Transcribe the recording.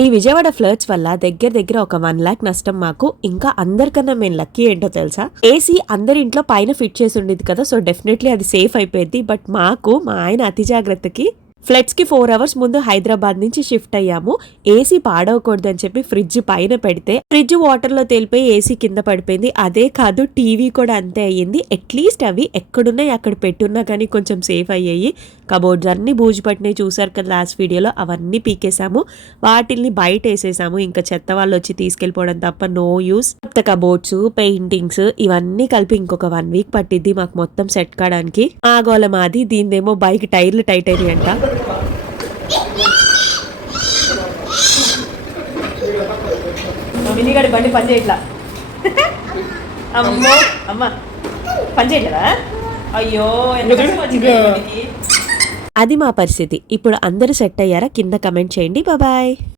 ఈ విజయవాడ ఫ్లడ్స్ వల్ల దగ్గర ఒక 1 lakh నష్టం మాకు. ఇంకా అందరికన్నా మేము లక్కీ ఏంటో తెలుసా, ఏసీ అందరింట్లో పైన ఫిట్ చేసి ఉండేది కదా, సో డెఫినెట్లీ అది సేఫ్ అయిపోయింది. బట్ మాకు మా ఆయన అతి జాగ్రత్తకి ఫ్లడ్స్ కి 4 hours ముందు హైదరాబాద్ నుంచి షిఫ్ట్ అయ్యాము. ఏసీ పాడవకూడదని చెప్పి ఫ్రిడ్జ్ పైన పెడితే ఫ్రిడ్జ్ వాటర్ లో తేలిపోయి ఏసీ కింద పడిపోయింది. అదే కాదు టీవీ కూడా అంతే అయ్యింది. అట్లీస్ట్ అవి ఎక్కడున్నాయి అక్కడ పెట్టున్నా కానీ కొంచెం సేఫ్ అయ్యాయి. కబోర్డ్స్ అన్ని బూజు పట్టినాయి, చూసారు కదా లాస్ట్ వీడియోలో. అవన్నీ పీకేసాము, వాటిల్ని బయట వేసేసాము. ఇంకా చెత్త వాళ్ళు వచ్చి తీసుకెళ్లిపోవడం తప్ప నో యూస్. కొత్త కబోర్డ్స్, పెయింటింగ్స్ ఇవన్నీ కలిపి ఇంకొక 1 week పట్టిద్ది మాకు మొత్తం సెట్ కావడానికి. ఆ గోల మాది. దీనిదేమో బైక్ టైర్లు టైట్ అయినాయి అంట. మినిగాడి బండి పని చేయట్లా. అమ్మో అమ్మ పని చేయట్లేదా? అయ్యో అది మా పరిస్థితి. ఇప్పుడు అందరూ సెట్ అయ్యారా? కింద కమెంట్ చేయండి. బాయ్.